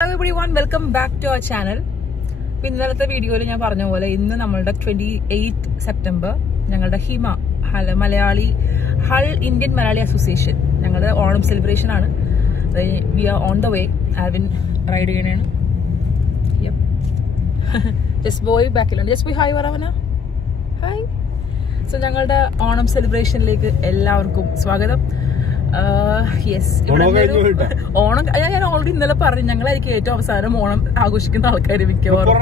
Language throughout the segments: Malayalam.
Hello everyone, welcome back to our channel. ഇന്നലത്തെ വീഡിയോയിൽ ഞാൻ പറഞ്ഞ പോലെ ഇന്ന് നമ്മളുടെ 28th സെപ്റ്റംബർ ഞങ്ങളുടെ HIMA Malayali Hull Indian Malayali association ഞങ്ങളുടെ ഓണം സെലിബ്രേഷൻ ആണ്. We are on the way. Alvin ride ചെയ്യണേണ്. ജസ്റ്റ് ബോയ് ബാക്കിലുണ്ട്. ജസ്റ്റ് ബോയ് ഹായ് പറവന. ഹായ്. സോ ഞങ്ങളുടെ ഓണം സെലിബ്രേഷനിലേക്ക് എല്ലാവർക്കും സ്വാഗതം. യെസ്, ഓണം ഞാൻ ഓൾറെഡി ഇന്നലെ പറഞ്ഞു, ഞങ്ങളായിരിക്കും ഏറ്റവും അവസാനം ഓണം ആഘോഷിക്കുന്ന ആൾക്കാർ മിക്കവാറും.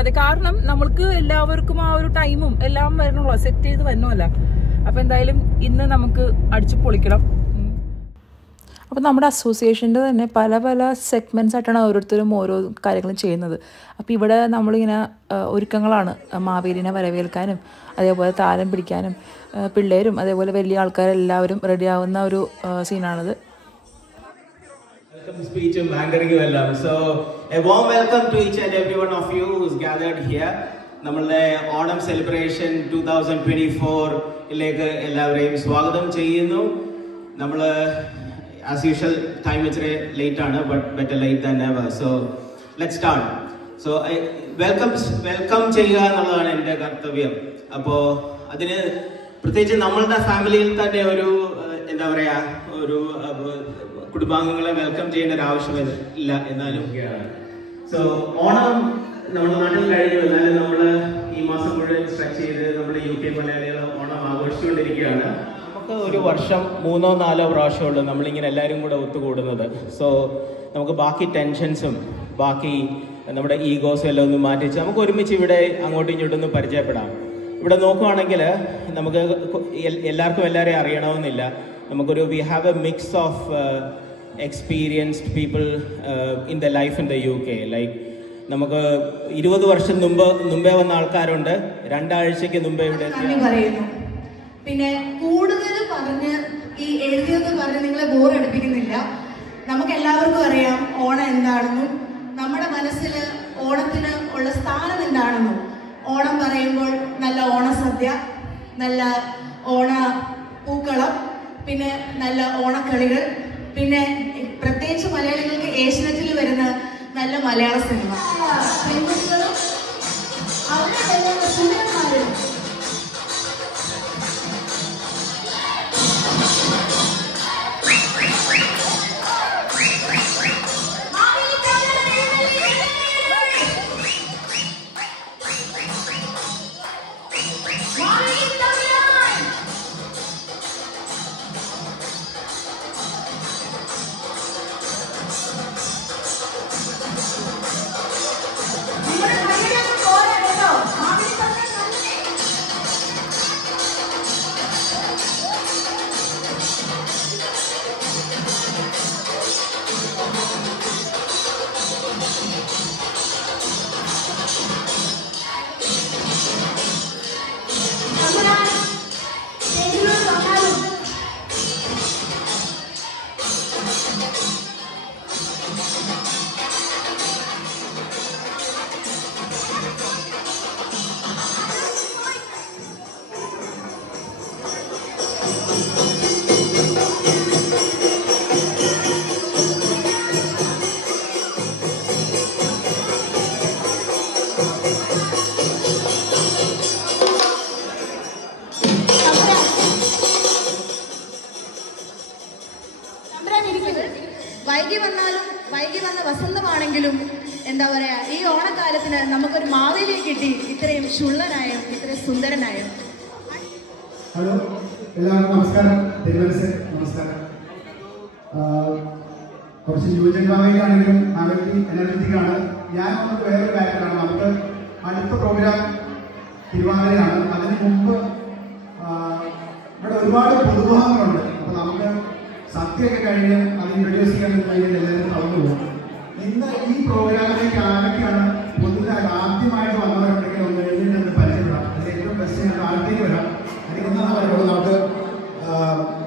അതെ, കാരണം നമ്മൾക്ക് എല്ലാവർക്കും ആ ഒരു ടൈമും എല്ലാം വരണല്ലോ, സെറ്റ് ചെയ്ത് വരണമല്ല. അപ്പൊ എന്തായാലും ഇന്ന് നമുക്ക് അടിച്ചു പൊളിക്കണം. അപ്പോൾ നമ്മുടെ അസോസിയേഷൻ്റെ തന്നെ പല പല സെഗ്മെൻറ്റ്സ് ആയിട്ടാണ് ഓരോരുത്തരും ഓരോ കാര്യങ്ങളും ചെയ്യുന്നത്. അപ്പോൾ ഇവിടെ നമ്മളിങ്ങനെ ഒരുക്കങ്ങളാണ് മാവേലിനെ വരവേൽക്കാനും അതേപോലെ താലം പിടിക്കാനും പിള്ളേരും അതേപോലെ വലിയ ആൾക്കാരെല്ലാവരും റെഡിയാവുന്ന ഒരു സീനാണിത്. സ്പീച്ചും ആങ്കറിങ്ങും എല്ലാം. So a warm welcome to each and every one of you who's gathered here. നമ്മളുടെ ഓണം സെലിബ്രേഷൻ 2024ലേക്ക് എല്ലാവരെയും സ്വാഗതം ചെയ്യുന്നു. നമ്മൾ as usual time ഇച്ചിരി ലേറ്റ് ആണ്, but better late than never. So let's start. So welcome ചെയ്യുക എന്നുള്ളതാണ് എൻ്റെ കർത്തവ്യം. അപ്പോൾ അതിന് പ്രത്യേകിച്ച് നമ്മളുടെ ഫാമിലിയിൽ തന്നെ ഒരു എന്താ പറയുക, ഒരു കുടുംബാംഗങ്ങളെ വെൽക്കം ചെയ്യേണ്ട ഒരു ആവശ്യം ഇല്ല. എന്നാലും സോ ഓണം നമ്മുടെ നാട്ടിൽ കഴിഞ്ഞു. എന്നാലും നമ്മൾ ഈ മാസം മുഴുവൻ സ്ട്രെച്ച് ചെയ്ത് നമ്മൾ UK മലയാളികൾ ഓണം ആഘോഷിച്ചുകൊണ്ടിരിക്കുകയാണ്. ഒരു വർഷം 3-4 പ്രാവശ്യമുള്ളൂ നമ്മളിങ്ങനെ എല്ലാവരും കൂടെ ഒത്തുകൂടുന്നത്. സോ നമുക്ക് ബാക്കി ടെൻഷൻസും ബാക്കി നമ്മുടെ ഈഗോസും എല്ലാം ഒന്ന് മാറ്റിച്ച് നമുക്ക് ഒരുമിച്ച് ഇവിടെ അങ്ങോട്ടും ഇങ്ങോട്ടും ഒന്ന് പരിചയപ്പെടാം. ഇവിടെ നോക്കുകയാണെങ്കിൽ നമുക്ക് എല്ലാവർക്കും എല്ലാവരെയും അറിയണമെന്നില്ല. നമുക്കൊരു we have A mix of experienced people in the life in the UK. Like നമുക്ക് 20 വർഷം മുമ്പേ വന്ന ആൾക്കാരുണ്ട്, 2 ആഴ്ചയ്ക്ക് മുമ്പേ ഇവിടെ പറയുന്നു. പിന്നെ കൂടുതൽ പറഞ്ഞ് ഈ എഴുതിയൊന്നും പറഞ്ഞ് നിങ്ങളെ ബോറടിപ്പിക്കുന്നില്ല. നമുക്ക് എല്ലാവർക്കും അറിയാം ഓണം എന്താണെന്നും നമ്മുടെ മനസ്സിൽ ഓണത്തിന് ഉള്ള സ്ഥാനം എന്താണെന്നും. ഓണം പറയുമ്പോൾ നല്ല ഓണസദ്യ, നല്ല ഓണ പൂക്കളം, പിന്നെ നല്ല ഓണക്കളികൾ, പിന്നെ പ്രത്യേകിച്ച് മലയാളികൾക്ക് ഏഷ്യനെറ്റിൽ വരുന്ന നല്ല മലയാള സിനിമ, പെൺകുട്ടികളും അവരുടെ സുന്ദരന്മാരും. വൈകി വന്ന വസന്തമാണെങ്കിലും എന്താ പറയാ, ഈ ഓണക്കാലത്തിന് നമുക്കൊരു മാവേലിയെ കിട്ടി, ഇത്രയും ഷുള്ളനായും ഇത്രയും സുന്ദരനായും. ഹലോ എല്ലാവർക്കും നമസ്കാരം. നമസ്കാരം. കുറച്ച് യുവജൻ മാവേലിയാണെങ്കിലും മാവേലി എനർജറ്റിക്കാണ്. ഞാൻ നമുക്ക് വേറൊരു ബാക്കറാണ്. നമുക്ക് അടുത്ത പ്രോഗ്രാം തിരുവാതിരയാണ്. അതിന് മുമ്പ് ഇവിടെ ഒരുപാട് പൊതുമുഖങ്ങളുണ്ട്. അപ്പോൾ നമുക്ക് സദ്യയൊക്കെ കഴിഞ്ഞ് അത് ഇൻട്രൊഡ്യൂസ് ചെയ്യാൻ കഴിഞ്ഞാൽ എല്ലാവരും തളർന്നു പോകും. ഇന്ന് ഈ പ്രോഗ്രാമിലേക്ക് ആരൊക്കെയാണ് പൊതുവായി ആദ്യമായിട്ട് വന്നവരുണ്ടെങ്കിൽ ഒന്ന് എഴുതിയിട്ട് പരിചയപ്പെടാം. അതിൽ ഏറ്റവും ബെസ്റ്റ് ഞങ്ങൾക്ക് ആദ്യത്തേക്ക് വരാം. അതിൽ ഒന്നാണ് പറയുന്നത് നമുക്ക്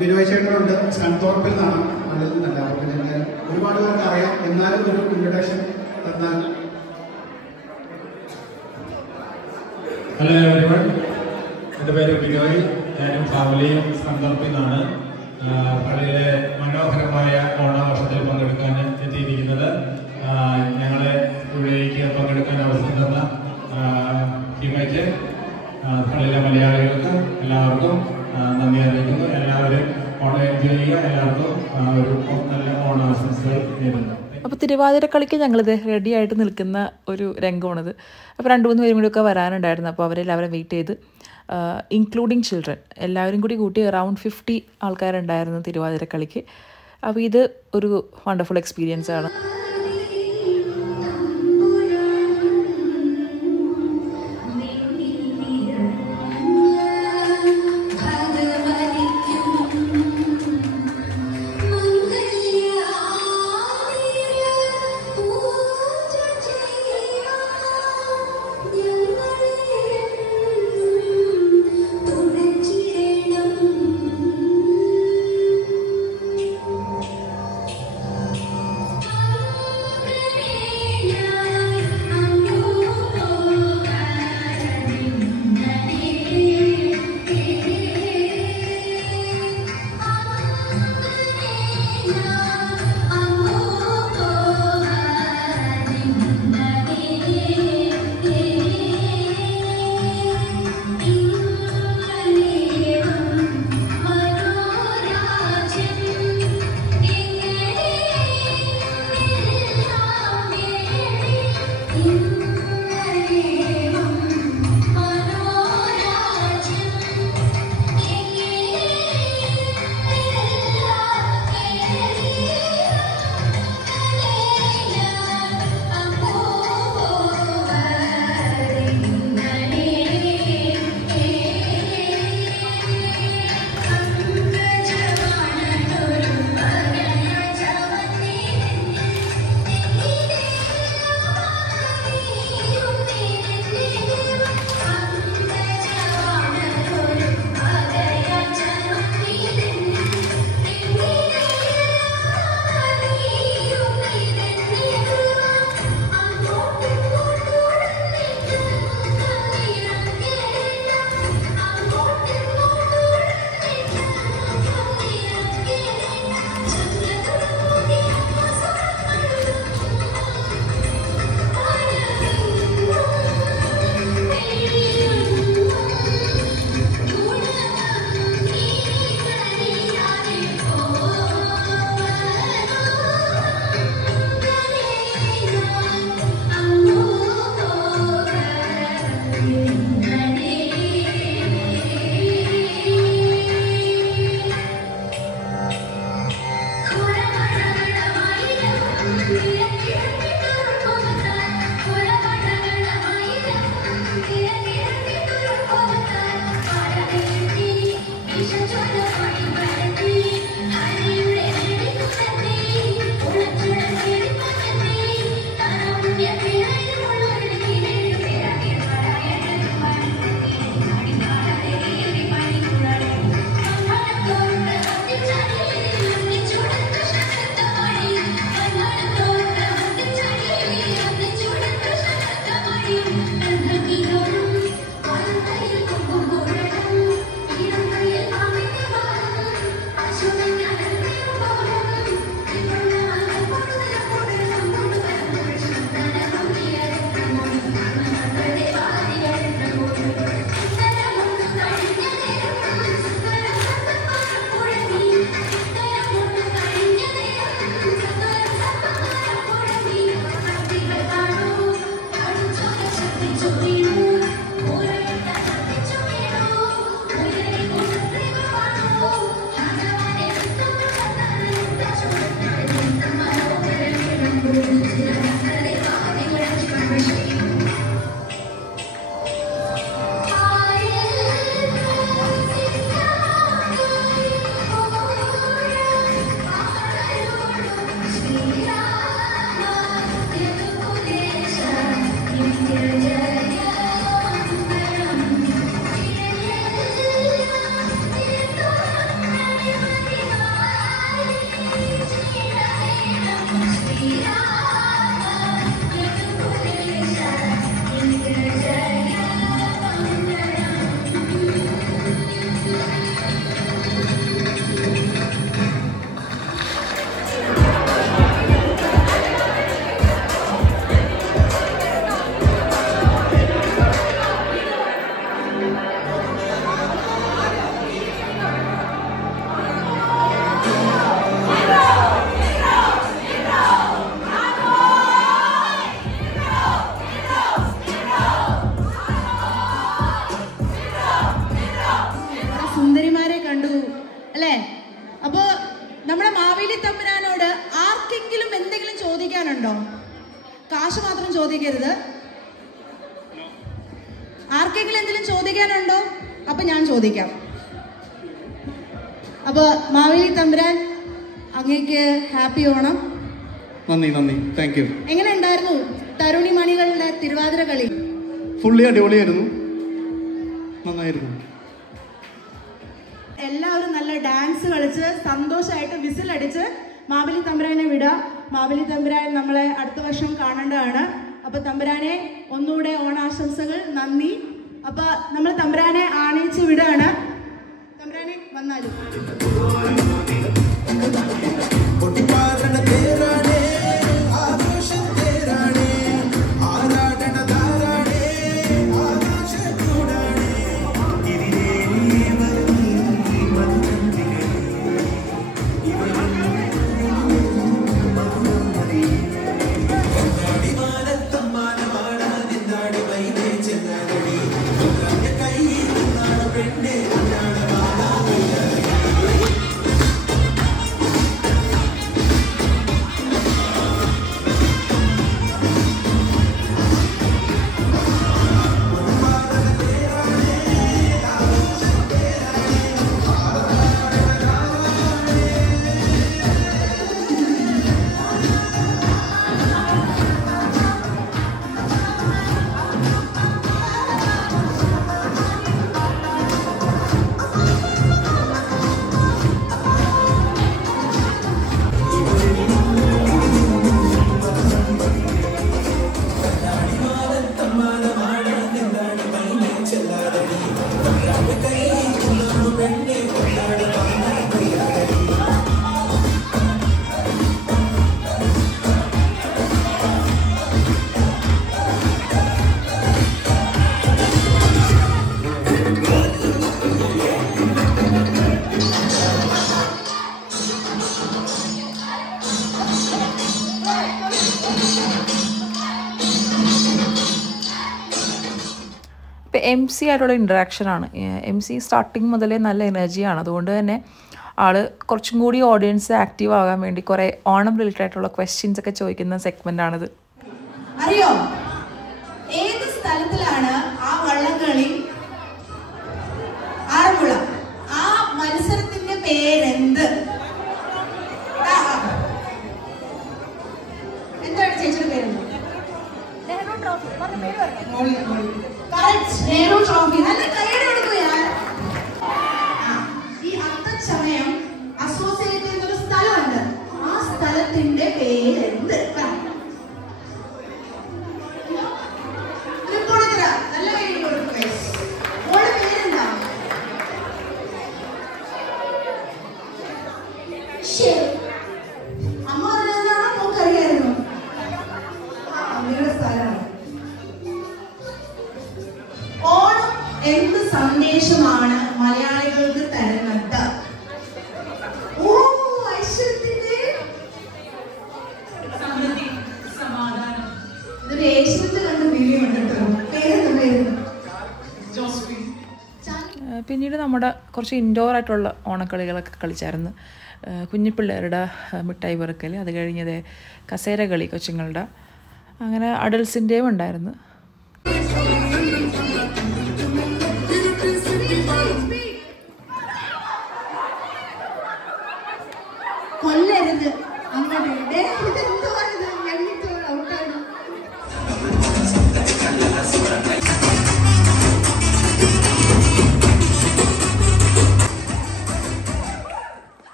ബിനോയ് ചേട്ടനുണ്ട്, സൺതോർപ്പിൽ നിന്നാണ്. നല്ലത് നല്ല അവർക്ക് ഞങ്ങൾ ഒരുപാട് പേർക്ക് അറിയാം. എന്നാലും ഒരു ഇൻട്രൊഡക്ഷൻ തന്നാൽ. ഹലോ എവരിവൺ, എൻ്റെ പേര് ബിനോയ്. ഞാനും ഫാമിലിയും സന്ദർഭിൽ നിന്നാണ്. പള്ളിയിലെ മനോഹരമായ ഓണാഘോഷത്തിൽ പങ്കെടുക്കാൻ എത്തിയിരിക്കുന്നത്. ഞങ്ങളെ ഇവിടേക്ക് പങ്കെടുക്കാൻ അവസരം തന്ന ടീമേറ്റ് പള്ളിയിലെ മലയാളികൾക്ക് എല്ലാവർക്കും നന്ദി അറിയിക്കുന്നു. എല്ലാവരും ഓണം എൻജോയ് ചെയ്യുക. എല്ലാവർക്കും ഒരു നല്ല ഓണാശംസകൾ നേരുന്നു. അപ്പോൾ തിരുവാതിരക്കളിക്ക് ഞങ്ങളിത് റെഡി ആയിട്ട് നിൽക്കുന്ന ഒരു രംഗമാണിത്. അപ്പോൾ 2-3 പേരും കൂടിയൊക്കെ വരാനുണ്ടായിരുന്നു. അപ്പോൾ അവരെല്ലാവരും വെയിറ്റ് ചെയ്ത്, ഇൻക്ലൂഡിങ് ചിൽഡ്രൻ, എല്ലാവരും കൂടി അറൗണ്ട് 50 ആൾക്കാരുണ്ടായിരുന്നു തിരുവാതിരക്കളിക്ക്. അപ്പോൾ ഇത് ഒരു വണ്ടർഫുൾ എക്സ്പീരിയൻസ് ആണ്. I മാവേലി തമ്പുരാനോട് ആർക്കെങ്കിലും എന്തെങ്കിലും ചോദിക്കാനുണ്ടോ? കാശ് മാത്രം ചോദിക്കരുത്. ആർക്കെങ്കിലും എന്തെങ്കിലും ചോദിക്കാനുണ്ടോ? അപ്പൊ ഞാൻ ചോദിക്കാം. അപ്പൊ മാവേലി തമ്പുരാൻ, അങ്ങേക്ക് ഹാപ്പി ഓണം. നന്ദി നന്ദി, താങ്ക് യു. എങ്ങനെ ഉണ്ടായിരുന്നു തരുണി മണികളുടെ തിരുവാതിര കളി? ഫുള്ളി അടിപൊളിയായിരുന്നു, നന്നായിരുന്നു. എല്ലാവരും നല്ല ഡാൻസ് കളിച്ച് സന്തോഷമായിട്ട് വിസിലടിച്ച് മാവേലി തമ്പുരാനെ വിടാം. മാവേലി തമ്പുരാൻ നമ്മളെ അടുത്ത വർഷം കാണേണ്ടതാണ്. അപ്പൊ തമ്പുരാനെ ഒന്നുകൂടെ ഓണാശംസകൾ, നന്ദി. അപ്പൊ നമ്മൾ തമ്പുരാനെ ആനയിച്ച് വിടാണ്. തമ്പുരാനെ വന്നാലും MC ആയിട്ടുള്ള ഇൻട്രാക്ഷനാണ്. MC സ്റ്റാർട്ടിങ് മുതലേ നല്ല എനർജിയാണ്. അതുകൊണ്ട് തന്നെ ആൾ കുറച്ചും കൂടി ഓഡിയൻസ് ആക്റ്റീവ് ആകാൻ വേണ്ടി കുറേ ഓണം റിലേറ്റഡ് ആയിട്ടുള്ള ക്വസ്റ്റ്യൻസ് ഒക്കെ ചോദിക്കുന്ന സെഗ്മെൻ്റാണിത്. അറിയോ ഏത് സ്ഥലത്തിലാണ് ആ വള്ളംകളി? ആറന്മുള. ആ മത്സരത്തിന്റെ പേരെന്ത്? എന്താണ് ചേച്ചിയുടെ പേര്? നെഹ്റു ട്രോഫി. നെഹ്റു ട്രോഫി. നല്ല കൈയ്യടി കൊടുക്കൂ ഞാൻ. ഈ അത്തച്ചമയം അസോസിയേറ്റ് ചെയ്യുന്ന ഒരു സ്ഥലമുണ്ട്. ആ സ്ഥലത്തിന്റെ പേരെന്ത്? നല്ല കൈയ്യടി കൊടുക്കൂ. മോളുടെ പേരെന്താ? അമ്മ പറഞ്ഞാണോ നോക്കറിയായിരുന്നു? അമ്മയുടെ സ്ഥലമാണ്. ഓണം എന്ത് സന്ദേശമാണ് മലയാളികൾക്ക് തരുന്നത്? ഓ, ഐശ്വര്യത്തിന്റെ സമൃദ്ധി, സമാധാനം. ഇതൊരു ഏഷ്യത്ത് കണ്ട് വീഡിയോണ്ട് കേട്ടോ. പേരെന്താ? പേര് ജോസ്ഫി. പിന്നീട് നമ്മുടെ കുറച്ച് ഇൻഡോർ ആയിട്ടുള്ള ഓണക്കളികളൊക്കെ കളിച്ചായിരുന്നു. കുഞ്ഞിപ്പിള്ളേരുടെ മിഠായി പെറുക്കൽ, അത് കഴിഞ്ഞത് കസേര കളി കൊച്ചുങ്ങളുടെ, അങ്ങനെ അഡൽസിൻ്റെയും ഉണ്ടായിരുന്നു. കൊല്ലരുത് അങ്ങോട്ട്.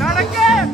Not again!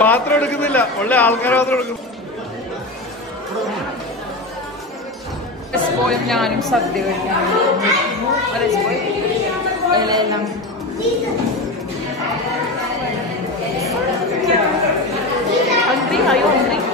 പാത്രം എടുക്കുന്നില്ല, ഉള്ള ആൾക്കാർ മാത്രം എടുക്കുന്നു. പോയി ഞാനും സദ്യ കഴിക്കാൻ ഇലയെല്ലാം ഹംഗ്രി. Are you hungry?